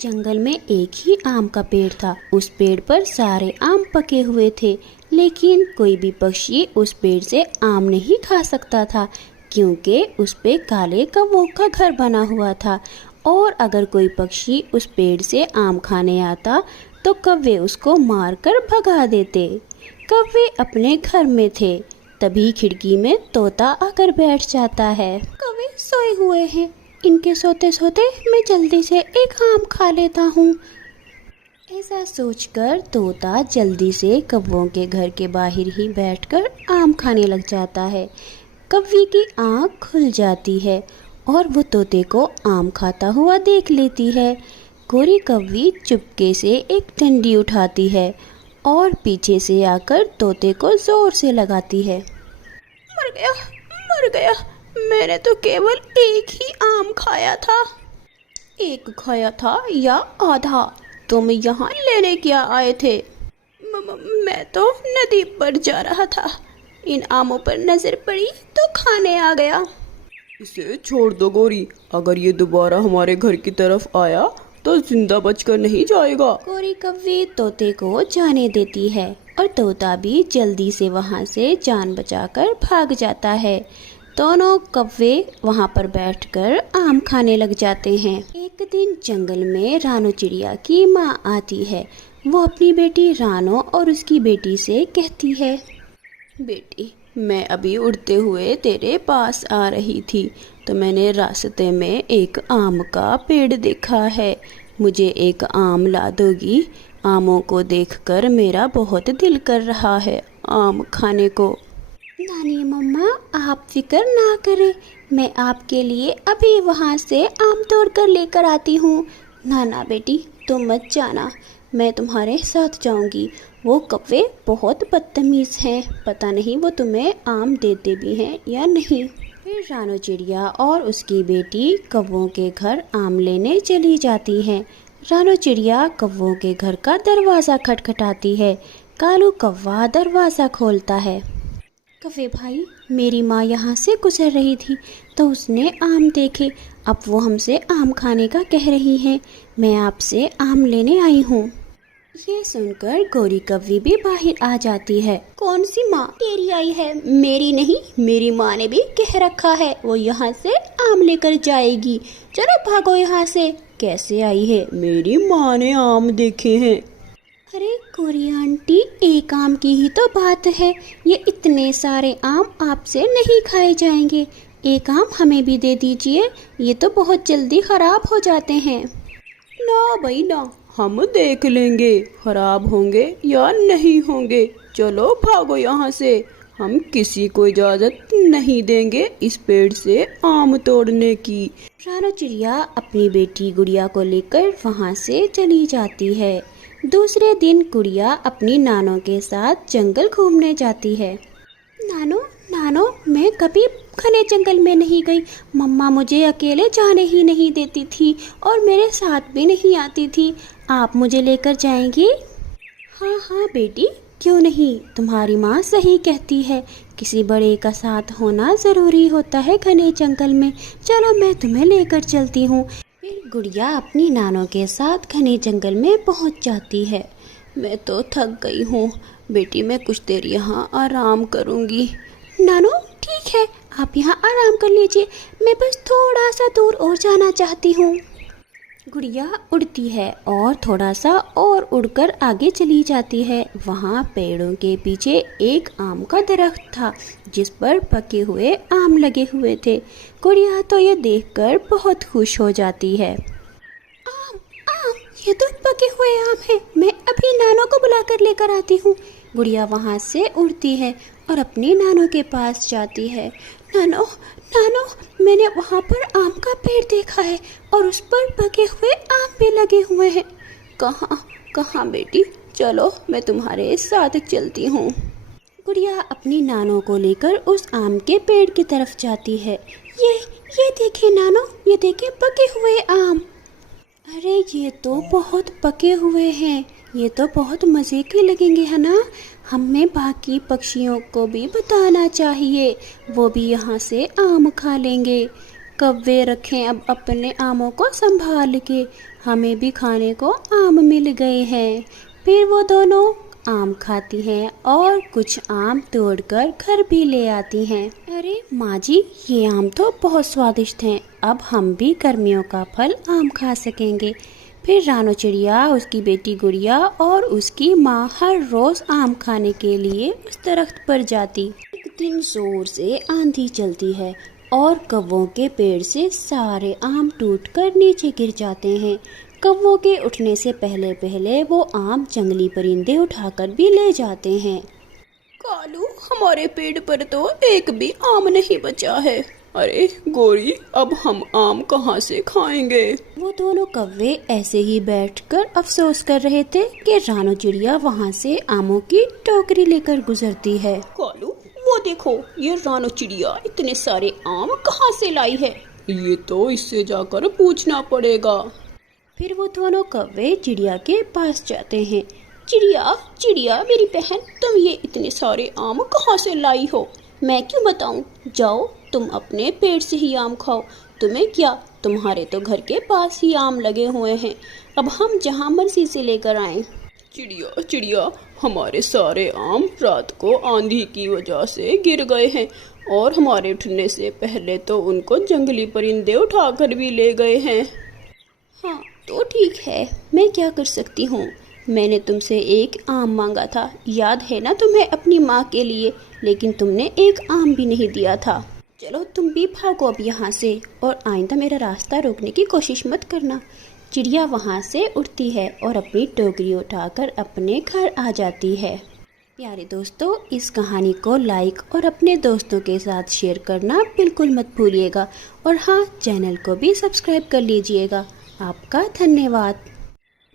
जंगल में एक ही आम का पेड़ था। उस पेड़ पर सारे आम पके हुए थे, लेकिन कोई भी पक्षी उस पेड़ से आम नहीं खा सकता था, क्योंकि उस पे काले कौवों का घर बना हुआ था। और अगर कोई पक्षी उस पेड़ से आम खाने आता तो कौवे उसको मारकर भगा देते। कौवे अपने घर में थे, तभी खिड़की में तोता आकर बैठ जाता है। कौवे सोए हुए हैं, इनके सोते सोते मैं जल्दी से एक आम खा लेता हूँ। ऐसा सोचकर तोता जल्दी से कौवों के घर के बाहर ही बैठकर आम खाने लग जाता है। कौवे की आँख खुल जाती है और वो तोते को आम खाता हुआ देख लेती है। गोरी कौवी चुपके से एक डंडी उठाती है और पीछे से आकर तोते को जोर से लगाती है। मर गया, मर गया, मैंने तो केवल एक ही आम खाया था। एक खाया था या आधा? तुम यहाँ लेने क्या आए थे? मैं तो नदी पर जा रहा था, इन आमों पर नजर पड़ी तो खाने आ गया। इसे छोड़ दो गोरी, अगर ये दोबारा हमारे घर की तरफ आया तो जिंदा बचकर नहीं जाएगा। गोरी कौवी तोते को जाने देती है और तोता भी जल्दी से वहाँ से जान बचाकर भाग जाता है। दोनों कौवे वहाँ पर बैठकर आम खाने लग जाते हैं। एक दिन जंगल में रानो चिड़िया की माँ आती है। वो अपनी बेटी रानो और उसकी बेटी से कहती है, बेटी, मैं अभी उड़ते हुए तेरे पास आ रही थी तो मैंने रास्ते में एक आम का पेड़ देखा है। मुझे एक आम ला दोगी? आमों को देखकर मेरा बहुत दिल कर रहा है आम खाने को। नानी मम्मा, आप फिक्र ना करें, मैं आपके लिए अभी वहाँ से आम तोड़ कर लेकर आती हूँ। ना बेटी, तुम मत जाना, मैं तुम्हारे साथ जाऊंगी। वो कौवे बहुत बदतमीज हैं, पता नहीं वो तुम्हें आम देते भी हैं या नहीं। फिर रानो चिड़िया और उसकी बेटी कौवों के घर आम लेने चली जाती हैं। रानो चिड़िया कौवों के घर का दरवाज़ा खटखटाती है। कालू कौवा दरवाज़ा खोलता है। कौवे भाई, मेरी माँ यहाँ से गुजर रही थी तो उसने आम देखे, अब वो हमसे आम खाने का कह रही हैं। मैं आपसे आम लेने आई हूँ। ये सुनकर गोरी कौवी भी बाहर आ जाती है। कौन सी माँ तेरी आई है? मेरी नहीं, मेरी माँ ने भी कह रखा है वो यहाँ से आम लेकर जाएगी। चलो भागो यहाँ से। कैसे आई है? मेरी माँ ने आम देखे हैं। अरे गोरी आंटी, एक आम की ही तो बात है, ये इतने सारे आम आपसे नहीं खाए जाएंगे। एक आम हमें भी दे दीजिए, ये तो बहुत जल्दी खराब हो जाते हैं। ना भाई ना, हम देख लेंगे खराब होंगे या नहीं होंगे। चलो भागो यहाँ से, हम किसी को इजाजत नहीं देंगे इस पेड़ से आम तोड़ने की। रानो चिड़िया अपनी बेटी गुड़िया को लेकर वहाँ से चली जाती है। दूसरे दिन गुड़िया अपनी नानो के साथ जंगल घूमने जाती है। नानो, मैं कभी घने जंगल में नहीं गई। मम्मा मुझे अकेले जाने ही नहीं देती थी और मेरे साथ भी नहीं आती थी। आप मुझे लेकर जाएंगी? हाँ बेटी, क्यों नहीं, तुम्हारी माँ सही कहती है, किसी बड़े का साथ होना ज़रूरी होता है घने जंगल में। चलो मैं तुम्हें लेकर चलती हूँ। फिर गुड़िया अपनी नानों के साथ घने जंगल में पहुँच जाती है। मैं तो थक गई हूँ बेटी, मैं कुछ देर यहाँ आराम करूँगी। नानो ठीक है, आप यहाँ आराम कर लीजिए, मैं बस थोड़ा सा दूर और जाना चाहती हूँ। गुड़िया उड़ती है और थोड़ा सा और उड़कर आगे चली जाती है। वहाँ पेड़ों के पीछे एक आम का दरख्त था जिस पर पके हुए आम लगे हुए थे। गुड़िया तो ये देखकर बहुत खुश हो जाती है। आम, ये तो पके हुए आम है, मैं अभी नानो को बुलाकर लेकर आती हूँ। गुड़िया वहाँ से उड़ती है और अपनी नानो के पास जाती है। नानो, मैंने वहाँ पर आम का पेड़ देखा है और उस पर पके हुए आम भी लगे हुए हैं। कहाँ बेटी? चलो मैं तुम्हारे साथ चलती हूँ। गुड़िया अपनी नानो को लेकर उस आम के पेड़ की तरफ जाती है। ये देखिए नानो, ये देखिए पके हुए आम। अरे ये तो बहुत पके हुए हैं, ये तो बहुत मज़े के लगेंगे है ना। हमें बाकी पक्षियों को भी बताना चाहिए, वो भी यहाँ से आम खा लेंगे। कौवे रखें अब अपने आमों को संभाल के, हमें भी खाने को आम मिल गए हैं। फिर वो दोनों आम खाती हैं और कुछ आम तोड़कर घर भी ले आती हैं। अरे माँ जी, ये आम तो बहुत स्वादिष्ट हैं, अब हम भी गर्मियों का फल आम खा सकेंगे। फिर रानो चिड़िया, उसकी बेटी गुड़िया और उसकी माँ हर रोज आम खाने के लिए उस दरख्त पर जाती। एक दिन जोर से आंधी चलती है और कौवों के पेड़ से सारे आम टूटकर नीचे गिर जाते हैं। कौवों के उठने से पहले पहले वो आम जंगली परिंदे उठाकर भी ले जाते हैं। कालू, हमारे पेड़ पर तो एक भी आम नहीं बचा है। अरे गोरी, अब हम आम कहाँ से खाएंगे? वो दोनों कौवे ऐसे ही बैठकर अफसोस कर रहे थे कि रानो चिड़िया वहाँ से आमों की टोकरी लेकर गुजरती है। कालू, वो देखो, ये रानो चिड़िया इतने सारे आम कहाँ से लाई है? ये तो इससे जाकर पूछना पड़ेगा। फिर वो दोनों कौवे चिड़िया के पास जाते हैं। चिड़िया, चिड़िया मेरी बहन, तुम ये इतने सारे आम कहाँ से लाई हो? मैं क्यों बताऊं? जाओ, तुम अपने पेड़ से ही आम खाओ। तुम्हें क्या, तुम्हारे तो घर के पास ही आम लगे हुए हैं, अब हम जहाँ मर्जी से लेकर आएं। चिड़िया, चिड़िया, हमारे सारे आम रात को आंधी की वजह से गिर गए हैं और हमारे उठने से पहले तो उनको जंगली परिंदे उठाकर भी ले गए हैं। हाँ तो ठीक है, मैं क्या कर सकती हूँ? मैंने तुमसे एक आम मांगा था, याद है ना तुम्हें, अपनी माँ के लिए, लेकिन तुमने एक आम भी नहीं दिया था। चलो तुम भी भागो अब यहाँ से और आइंदा मेरा रास्ता रोकने की कोशिश मत करना। चिड़िया वहाँ से उठती है और अपनी टोकरी उठाकर अपने घर आ जाती है। प्यारे दोस्तों, इस कहानी को लाइक और अपने दोस्तों के साथ शेयर करना बिल्कुल मत भूलिएगा और हाँ, चैनल को भी सब्सक्राइब कर लीजिएगा। आपका धन्यवाद।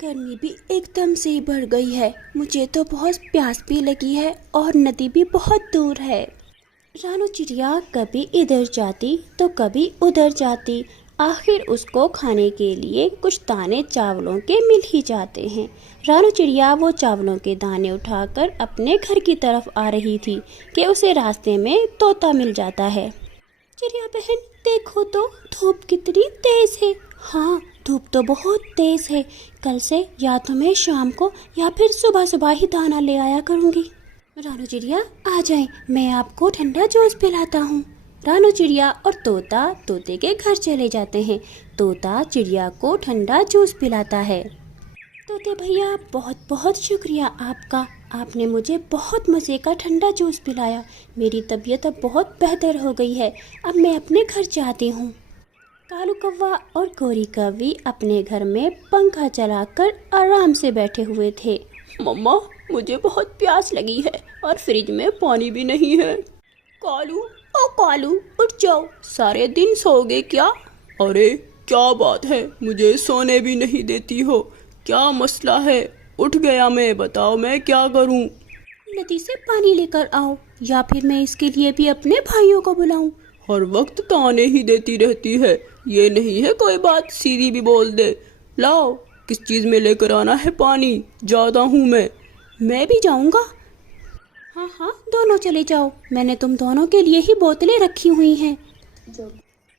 गर्मी भी एकदम से ही बढ़ गई है, मुझे तो बहुत प्यास भी लगी है और नदी भी बहुत दूर है। रानो चिड़िया कभी इधर जाती तो कभी उधर जाती, आखिर उसको खाने के लिए कुछ दाने चावलों के मिल ही जाते हैं। रानो चिड़िया वो चावलों के दाने उठाकर अपने घर की तरफ आ रही थी कि उसे रास्ते में तोता मिल जाता है। चिड़िया बहन, देखो तो धूप कितनी तेज है। हाँ, धूप तो बहुत तेज है, कल से या तो मैं शाम को या फिर सुबह सुबह ही दाना ले आया करूँगी। रानो चिड़िया आ जाए, मैं आपको ठंडा जूस पिलाता हूँ। रानो चिड़िया और तोता तोते के घर चले जाते हैं। तोता चिड़िया को ठंडा जूस पिलाता है। तोते भैया, बहुत बहुत शुक्रिया आपका, आपने मुझे बहुत मज़े का ठंडा जूस पिलाया। मेरी तबीयत अब बहुत बेहतर हो गई है, अब मैं अपने घर जाती हूँ। कालू कौवा और गोरी कौवी अपने घर में पंखा चलाकर आराम से बैठे हुए थे। मम्मा, मुझे बहुत प्यास लगी है और फ्रिज में पानी भी नहीं है। कालू, ओ कालू, उठ जाओ, सारे दिन सोओगे क्या? अरे क्या बात है, मुझे सोने भी नहीं देती हो, क्या मसला है? उठ गया मैं, बताओ मैं क्या करूं? नदी से पानी लेकर आओ या फिर मैं इसके लिए भी अपने भाइयों को बुलाऊं? हर वक्त ताने ही देती रहती है, ये नहीं है कोई बात, सीधी भी बोल दे। लाओ, किस चीज में लेकर आना है पानी? जाता हूँ मैं भी जाऊंगा। हाँ हाँ, दोनों चले जाओ, मैंने तुम दोनों के लिए ही बोतलें रखी हुई हैं।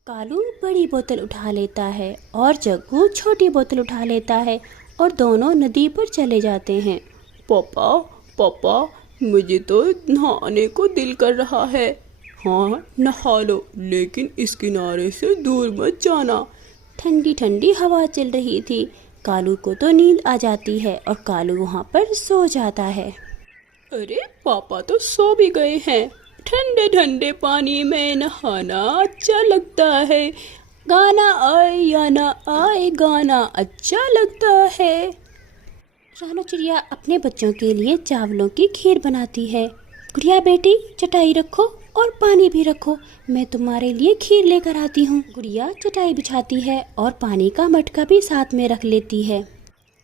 कालू बड़ी बोतल उठा लेता है और जग्गू छोटी बोतल उठा लेता है और दोनों नदी पर चले जाते हैं। पापा, पापा, मुझे तो नहाने को दिल कर रहा है। हाँ, नहा लो, लेकिन इस किनारे से दूर मत जाना। ठंडी ठंडी हवा चल रही थी। कालू को तो नींद आ जाती है और कालू वहाँ पर सो जाता है। अरे पापा तो सो भी गए हैं। ठंडे ठंडे पानी में नहाना अच्छा लगता है, गाना आए या ना आए, गाना अच्छा लगता है। रानो चिड़िया अपने बच्चों के लिए चावलों की खीर बनाती है। गुड़िया बेटी, चटाई रखो और पानी भी रखो, मैं तुम्हारे लिए खीर लेकर आती हूँ। गुड़िया चटाई बिछाती है और पानी का मटका भी साथ में रख लेती है।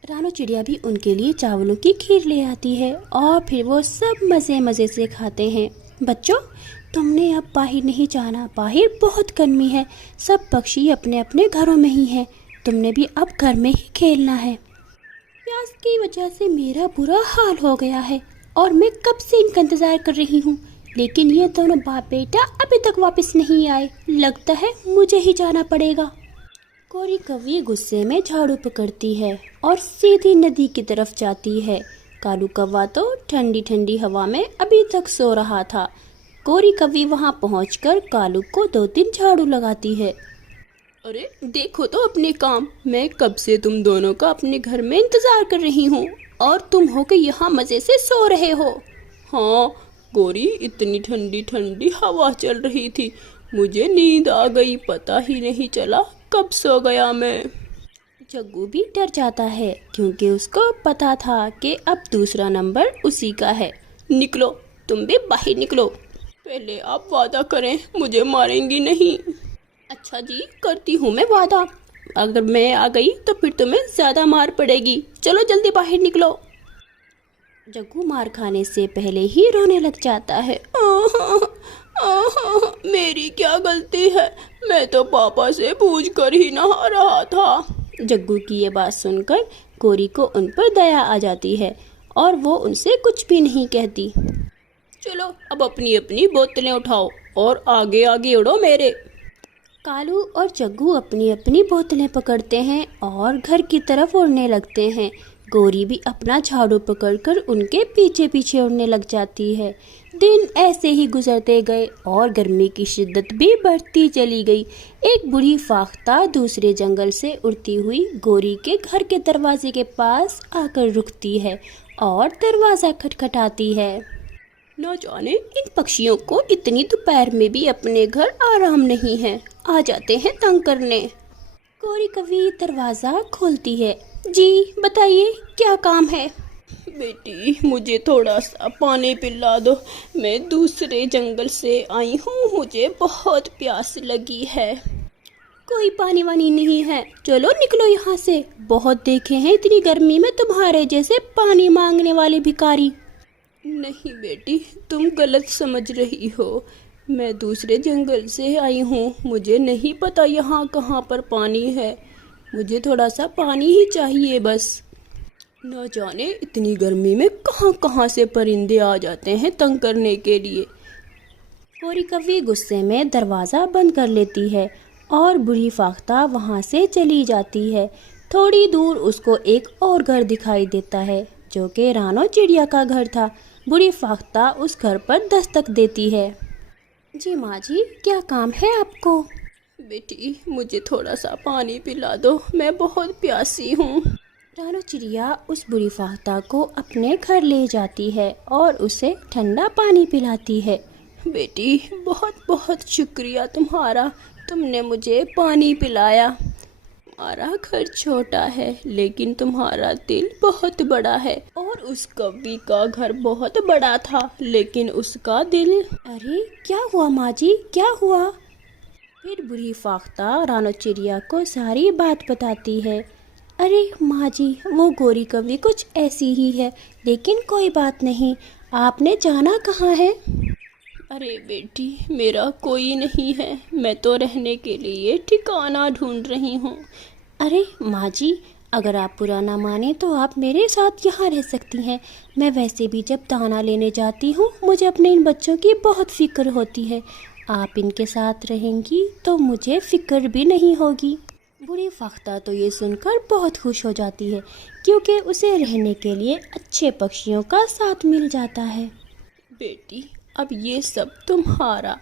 रानो चिड़िया भी उनके लिए चावलों की खीर ले आती है और फिर वो सब मज़े मज़े से खाते हैं। बच्चों, तुमने अब बाहर नहीं जाना, बाहर बहुत गर्मी है, सब पक्षी अपने अपने घरों में ही हैं, तुमने भी अब घर में ही खेलना है। प्यास की वजह से मेरा बुरा हाल हो गया है और मैं कब से इनका इंतज़ार कर रही हूँ। लेकिन ये दोनों बाप बेटा अभी तक वापस नहीं आए। लगता है मुझे ही जाना पड़ेगा। कोरी कौवी गुस्से में झाड़ू पकड़ती है और सीधी नदी की तरफ जाती है। कालू कौवा तो ठंडी ठंडी हवा में अभी तक सो रहा था। कोरी कौवी वहां पहुंचकर कालू को 2-3 झाड़ू लगाती है। अरे देखो तो अपने काम, मैं कब से तुम दोनों का अपने घर में इंतजार कर रही हूँ और तुम हो के यहाँ मजे से सो रहे हो। हाँ गोरी, इतनी ठंडी ठंडी हवा चल रही थी, मुझे नींद आ गई, पता ही नहीं चला कब सो गया मैं। जग्गू भी डर जाता है क्योंकि उसको पता था कि अब दूसरा नंबर उसी का है। निकलो, तुम भी बाहर निकलो। पहले आप वादा करें, मुझे मारेंगी नहीं। अच्छा जी, करती हूँ मैं वादा। अगर मैं आ गई तो फिर तुम्हें ज्यादा मार पड़ेगी। चलो जल्दी बाहर निकलो। जग्गू मार खाने से पहले ही रोने लग जाता है। मेरी क्या गलती है, मैं तो पापा से पूछ कर ही नहा रहा था। जग्गू की ये बात सुनकर कोरी को उन पर दया आ जाती है और वो उनसे कुछ भी नहीं कहती। चलो अब अपनी अपनी बोतलें उठाओ और आगे आगे उड़ो मेरे। कालू और जग्गू अपनी अपनी बोतलें पकड़ते हैं और घर की तरफ उड़ने लगते हैं। गोरी भी अपना झाड़ू पकड़कर उनके पीछे पीछे उड़ने लग जाती है। दिन ऐसे ही गुजरते गए और गर्मी की शिद्दत भी बढ़ती चली गई। एक बुढ़ी फाख्ता दूसरे जंगल से उड़ती हुई गोरी के घर के दरवाजे के पास आकर रुकती है और दरवाज़ा खटखटाती है। न जाने इन पक्षियों को इतनी दोपहर में भी अपने घर आराम नहीं है, आ जाते हैं तंग करने। कोरी कौवी दरवाज़ा खोलती है। जी बताइए, क्या काम है? बेटी, मुझे थोड़ा सा पानी पिला दो, मैं दूसरे जंगल से आई हूँ, मुझे बहुत प्यास लगी है। कोई पानी वानी नहीं है, चलो निकलो यहाँ से। बहुत देखे हैं इतनी गर्मी में तुम्हारे जैसे पानी मांगने वाले भिखारी। नहीं बेटी, तुम गलत समझ रही हो, मैं दूसरे जंगल से आई हूँ, मुझे नहीं पता यहाँ कहाँ पर पानी है, मुझे थोड़ा सा पानी ही चाहिए बस। न जाने इतनी गर्मी में कहाँ कहाँ से परिंदे आ जाते हैं तंग करने के लिए। कोरी कौवी गुस्से में दरवाज़ा बंद कर लेती है और बुढ़ी फाख्ता वहाँ से चली जाती है। थोड़ी दूर उसको एक और घर दिखाई देता है जो कि रानो चिड़िया का घर था। बुढ़ी फाख्ता उस घर पर दस्तक देती है। जी माँ जी, क्या काम है आपको? बेटी, मुझे थोड़ा सा पानी पिला दो, मैं बहुत प्यासी हूँ। रानो चिड़िया उस बुढ़ी फाख्ता को अपने घर ले जाती है और उसे ठंडा पानी पिलाती है। बेटी, बहुत बहुत शुक्रिया तुम्हारा, तुमने मुझे पानी पिलाया। हमारा घर छोटा है लेकिन तुम्हारा दिल बहुत बड़ा है, और उस कौवी का घर बहुत बड़ा था लेकिन उसका दिल। अरे क्या हुआ माँ जी, क्या हुआ? फिर बुढ़ी फाख्ता रानो चिड़िया को सारी बात बताती है। अरे माँ जी, वो गोरी कौवी कुछ ऐसी ही है, लेकिन कोई बात नहीं, आपने जाना कहाँ है? अरे बेटी, मेरा कोई नहीं है, मैं तो रहने के लिए ठिकाना ढूंढ रही हूँ। अरे माँ जी, अगर आप बुरा ना माने तो आप मेरे साथ यहाँ रह सकती हैं। मैं वैसे भी जब दाना लेने जाती हूँ मुझे अपने इन बच्चों की बहुत फिक्र होती है। आप इनके साथ रहेंगी तो मुझे फिक्र भी नहीं होगी। बुढ़ी फाख्ता तो ये सुनकर बहुत खुश हो जाती है क्योंकि उसे रहने के लिए अच्छे पक्षियों का साथ मिल जाता है। बेटी, अब ये सब तुम्हारा।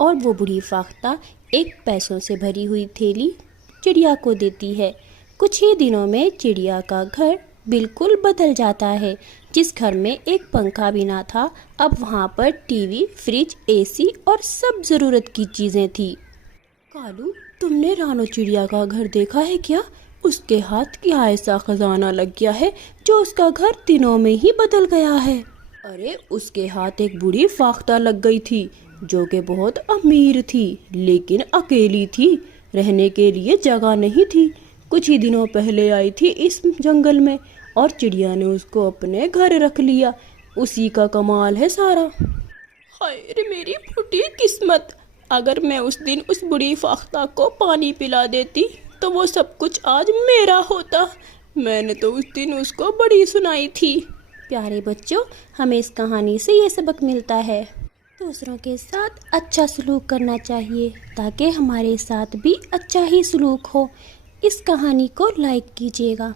और वो बुढ़ी फाख्ता एक पैसों से भरी हुई थैली चिड़िया को देती है। कुछ ही दिनों में चिड़िया का घर बिल्कुल बदल जाता है। जिस घर में एक पंखा भी ना था, अब वहाँ पर टीवी, फ्रिज, एसी और सब ज़रूरत की चीज़ें थी। कालू, तुमने रानो चिड़िया का घर देखा है क्या? उसके हाथ क्या ऐसा खजाना लग गया है जो उसका घर दिनों में ही बदल गया है। अरे उसके हाथ एक बुढ़ी फाख्ता लग गई थी जो कि बहुत अमीर थी लेकिन अकेली थी, रहने के लिए जगह नहीं थी। कुछ ही दिनों पहले आई थी इस जंगल में और चिड़िया ने उसको अपने घर रख लिया। उसी का कमाल है सारा। हाय रे मेरी फूटी किस्मत, अगर मैं उस दिन उस बुढ़ी फाख्ता को पानी पिला देती तो वो सब कुछ आज मेरा होता। मैंने तो उस दिन उसको बड़ी सुनाई थी। प्यारे बच्चों, हमें इस कहानी से ये सबक मिलता है, دوسروں کے ساتھ اچھا سلوک کرنا چاہیے تاکہ ہمارے ساتھ بھی اچھا ہی سلوک ہو۔ اس کہانی کو لائک کیجیے گا۔